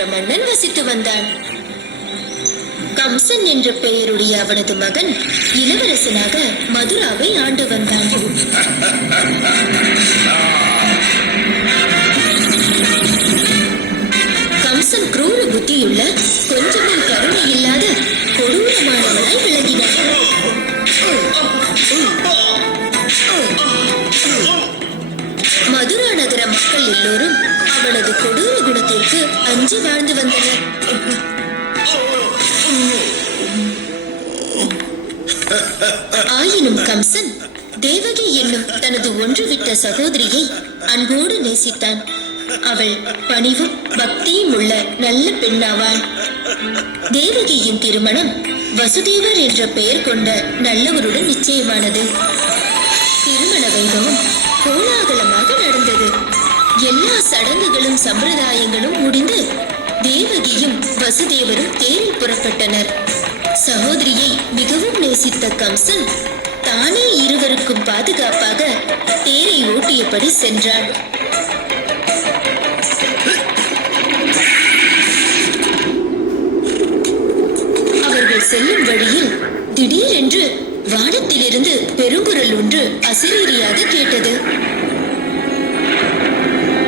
என்ற மன்னன் வசித்து வந்தான். கம்சன் என்ற பெயருடைய அவனது மகன் இளவரசனாக மதுராவை ஆண்டு வந்தான். கம்சன் குரூர புத்தியுள்ள, கொஞ்சமும் கருணை இல்லாத கொடூரமானவனாய் விளங்கினான். மதுரா நகர மக்கள் எல்லோரும் அவனது கொடூர குணத்திற்கு அஞ்சி வாழ்ந்து வந்தனர். ஆயினும் கம்சன் தேவகி என்னும் தனது ஒன்றுவிட்ட சகோதரியை அன்போடு நேசித்தான். அவள் பணிவும் பக்தியும் உள்ள நல்ல பெண்ணாவாள். தேவகியின் திருமணம் வசுதேவர் என்ற பெயர் கொண்ட நல்லவருடன் நிச்சயமானது. திருமண வைபவம் கோலாகலமாக நடந்தது. எல்லா சடங்குகளும் சம்பிரதாயங்களும் முடிந்து தேவகியும் வசுதேவரும் தேரில் புறப்பட்டனர். சகோதரியை மிகவும் நேசித்த கம்சன் தானே இருவருக்கும் பாதுகாப்பாக தேரை ஓட்டியபடி சென்றான். அவர்கள் செல்லும் வழியில் திடீரென்று வானத்திலிருந்து பெருங்குரல் ஒன்று அசரீரியாக கேட்டது.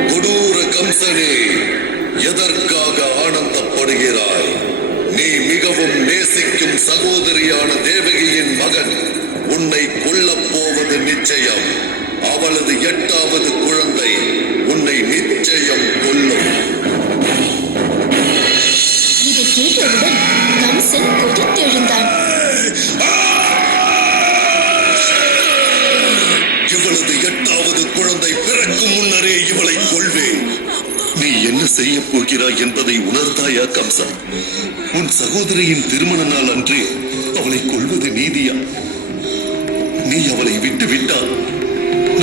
கொடூர கம்சனே, எதற்காக ஆனந்தப்படுகிறாய்? நீ மிகவும் நேசிக்கும் சகோதரியான தேவகியின் மகன் உன்னை கொல்லப் போவது நிச்சயம். அவளது 8வது குழந்தை உன்னை நிச்சயம் கொல்லும். இதை கேட்டவுடன் கம்சன் கொதித்தெழுந்தான். இவளது 8வது குழந்தை பிறக்கும் முன்னரே இவளை கொள்வேன். நீ என்ன செய்ய போகிறாய் என்பதை உணர்ந்தாயா கம்சா? உன் சகோதரியின் திருமண நாள் அன்று அவளை கொல்வது நீதியா? நீ அவளை விட்டு விட்டால்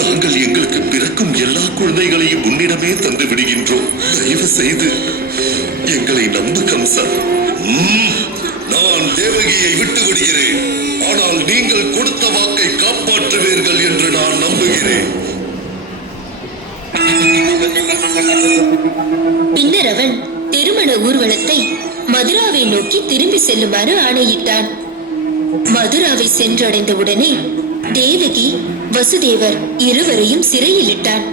நாங்கள் எங்களுக்கு பிறக்கும் எல்லா குழந்தைகளையும் உன்னிடமே தந்து விடுகின்றோம். தயவு செய்து எங்களை நம்பு கம்சா. நான் தேவகியை விட்டு விடுகிறேன். ஆனால் நீங்கள் கொடுத்த வாக்கை காப்பாற்றுவீர்கள் என்று நான் நம்புகிறேன். பின்னர் அவன் திருமண ஊர்வலத்தை மதுராவை நோக்கி திரும்பி செல்லுமாறு ஆணையிட்டான். மதுராவை சென்றடைந்த உடனே தேவகி வசுதேவர் இருவரையும் சிறையில் இட்டான்.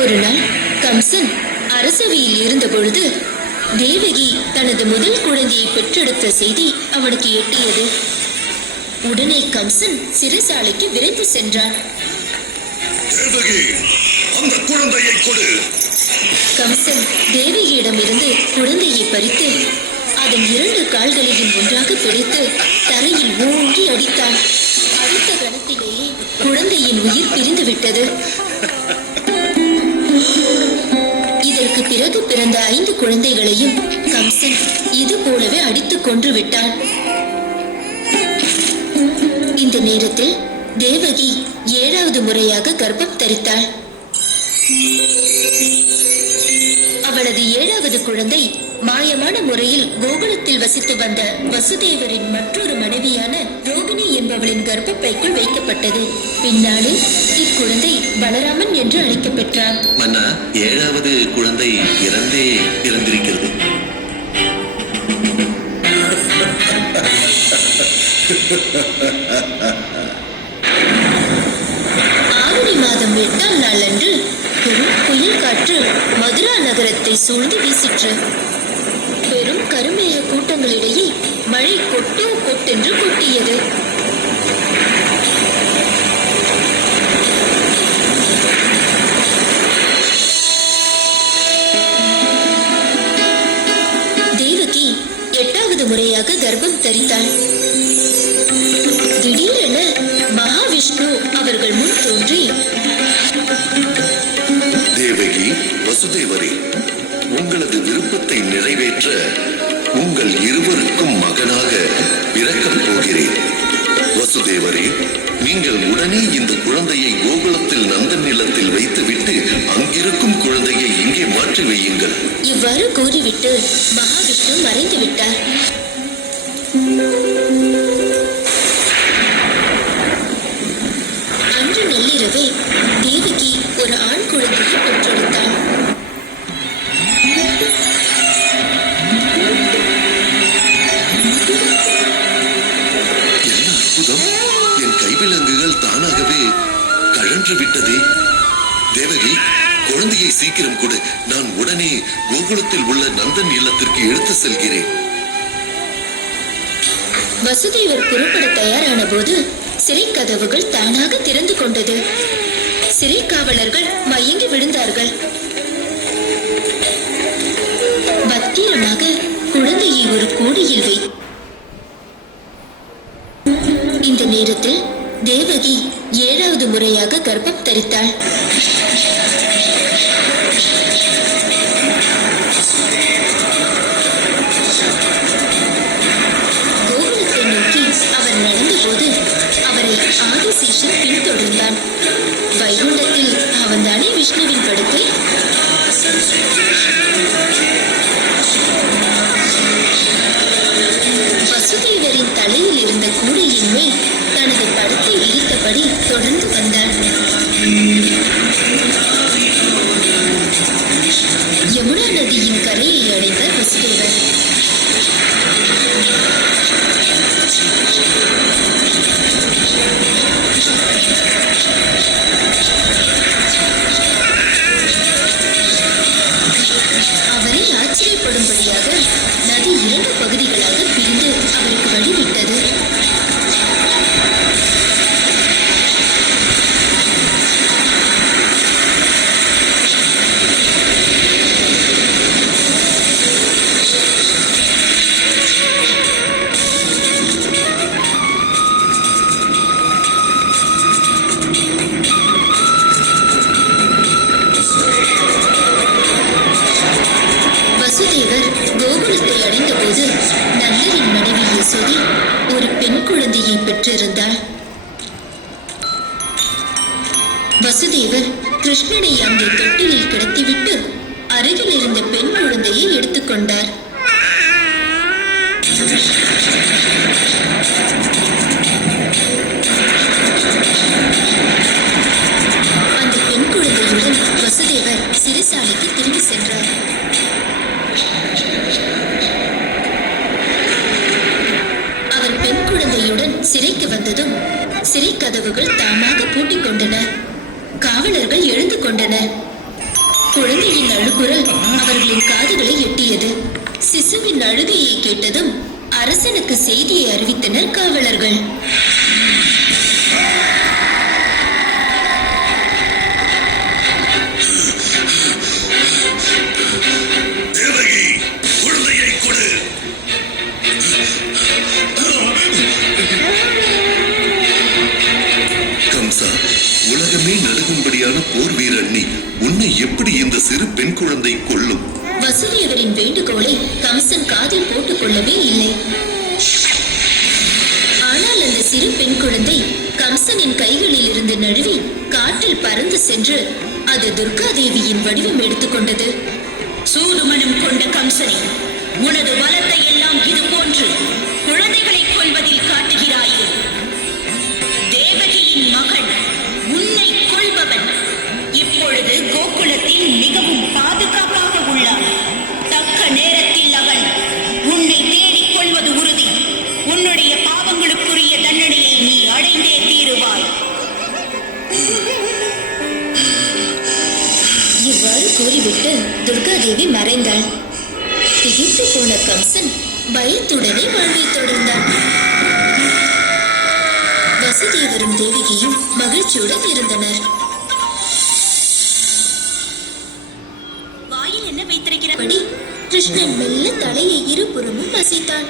ஒரு நாள் கம்சன் அரசவையில் இருந்த பொழுது தேவகி தனது முதல் குழந்தையை பெற்றெடுத்த செய்தி அவனுக்கு எட்டியது. உடனே கம்சன் சிறைசாலைக்கு விரைந்து சென்றான். தேவகி, அந்த குழந்தையை கொடு. கம்சன் தேவகியிடமிருந்து குழந்தையை பறித்து அதன் 2 கால்களையும் ஒன்றாக பிடித்து தரையில் ஓங்கி அடித்தான். அடுத்த கணத்திலேயே குழந்தையின் உயிர் பிரிந்து விட்டது. இதற்கு பிறகு பிறந்த 5 குழந்தைகளையும் கம்சன் இது போலவே அடித்துக் கொன்று விட்டான். இந்த நேரத்தில் தேவகி 7வது முறையாக கர்ப்பம் தரித்தாள். அவளது 7வது குழந்தை மாயமான முறையில் கோகுலத்தில் வசித்து வந்த வசுதேவரின் மற்றொரு மனைவியான ரோகிணி என்பவளின் கர்ப்பப்பைக்குள் வைக்கப்பட்டது. பின்னாளில் இக்குழந்தை பலராமன் என்று அழைக்கப்பெற்றான். மன்னா, 7வது குழந்தை இறந்தே இறந்திருக்கிறது. ஆவணி மாதம் 8ஆம் நாள் அன்று பெரும் புயல் காற்று மதுரா நகரத்தை சூழ்ந்து வீசிற்று. பெரும் கருமேக கூட்டங்களிடையே மழை கொட்டோ கொட்டென்று கொட்டியது. தேவகி 8வது முறையாக கர்ப்பம் தரித்தாள். திடீரென மகாவிஷ்ணு அவர்கள் முன் தோன்றி, தேவகி, வசுதேவரே, உங்களது விருப்பத்தை நிறைவேற்ற உங்கள் இருவருக்கும் மகனாக பிறக்கப் போகிறேன். வசுதேவரே, நீங்கள் உடனே இந்த குழந்தையை கோகுலத்தில் நந்தன் நிலத்தில் வைத்துவிட்டு அங்கிருக்கும் குழந்தையை இங்கே மாற்றி வையுங்கள். இவ்வாறு கூறிவிட்டு மகாவிஷ்ணு மறைந்து விட்டார். அன்று நள்ளிரவே தேவகி ஒரு ஆண் குழந்தையை பெற்றெடுத்தாள். என்ன அற்புதம்! என் கைவிலங்குகள் தானாகவே கழன்று விட்டதே. தேவகி, குழந்தையை சீக்கிரம் கொடு. நான் உடனே கோகுலத்தில் உள்ள நந்தன் இல்லத்திற்கு எடுத்து செல்கிறேன். வசுதேவர் புறப்பட தயாரான போது சிறை கதவுகள் தானாக திறந்து கொண்டது. சிறை காவலர்கள் மயங்கி விழுந்தார்கள். பத்திரமாக குழந்தையை ஒரு கூடையில் வை. இந்த நேரத்தில் தேவகி 7வது முறையாக கர்ப்பம் தரித்தாள். கோகுலத்தை நோக்கி அவர் நடந்தபோது அவரை ஆதிசேஷன் பின்தொடர்ந்தான். வைகுண்டத்தில் அவன்தானே விஷ்ணுவின் படுக்கை. வசுதேவரின் தலையில் இருந்த கூடையின் மேல் தனது படத்தை விரித்தபடி தொடர்ந்து வந்தான். யமுனா நதியின் கரையை அடைந்தார் வசுதேவர். அவரை ஆச்சரியப்படும்படியாக நதி 2 பகுதிகளாக பிரிந்து அவருக்கு வழிவிட்டது. வசுதேவர் கோகுலத்தை அடைந்த போது நந்தனின் மனைவி யசோதி ஒரு பெண் குழந்தையை பெற்றிருந்தாள். வசுதேவர் கிருஷ்ணனை அங்கே தொட்டிலில் கிடத்திவிட்டு அருகில் இருந்த பெண் குழந்தையை எடுத்துக்கொண்டார். அந்த பெண் குழந்தையுடன் வசுதேவர் சிறைசாலைக்கு திரும்பி சென்றார். அவர் பெண் குழந்தையுடன் சிறைக்கு வந்ததும் சிறை கதவுகள் தாமாக பூட்டிக் கொண்டன. காவலர்கள் எழுந்து கொண்டனர். குழந்தையின் அழுகுரல் அவர்களின் காதுகளை எட்டியது. சிசுவின் அழுகையை கேட்டதும் அரசனுக்கு செய்தியை அறிவித்தனர் காவலர்கள். தேவகி, குழந்தையை கொடு. கம்சா, உலகமே நடுங்கும்படியான போர் வீரன் நீ. உன்னை எப்படி இந்த சிறு பெண் குழந்தை கொல்லும்? வசுதேவரின் வேண்டுகோளை கம்சன் காதில் போட்டுக் கொள்ளவே இல்லை. ஆனால் அந்த சிறு பெண் குழந்தை கம்சனின் கைகளில் இருந்து நழுவி காற்றில் பறந்து சென்று அது துர்காதேவியின் வடிவம் எடுத்துக்கொண்டது. சூதுமனம் கொண்ட கம்சனே, உனது பலத்தை எல்லாம் இது போன்று குழந்தைகளை கொல்வதில் காட்டுகிறாயே. தேவகியின் மகன், உன்னை கொல்பவன் இப்பொழுது கோகுலத்தில் மிகவும் பாதுகாப்பாக உள்ளான். தக்க நேரத்தில் அவன் உன்னை தேடிக் கொள்வது உறுதி. உன்னுடைய பாவங்களுக்குரிய தண்டனையை நீ அடைந்தே தீருவாய். இவ்வாறு கூறிவிட்டு துர்காதேவி மறைந்தாள். திகைத்து போன கம்சன் பயத்துடனே வாழ்வை தொடர்ந்தான். வசுதேவரும் தேவகியும் மகிழ்ச்சியுடன் இருந்தனர். வாயில் என்ன வைத்திருக்கிறபடி படி கிருஷ்ணன் மெல்ல தலையை இருபுறமும் அசைத்தான்.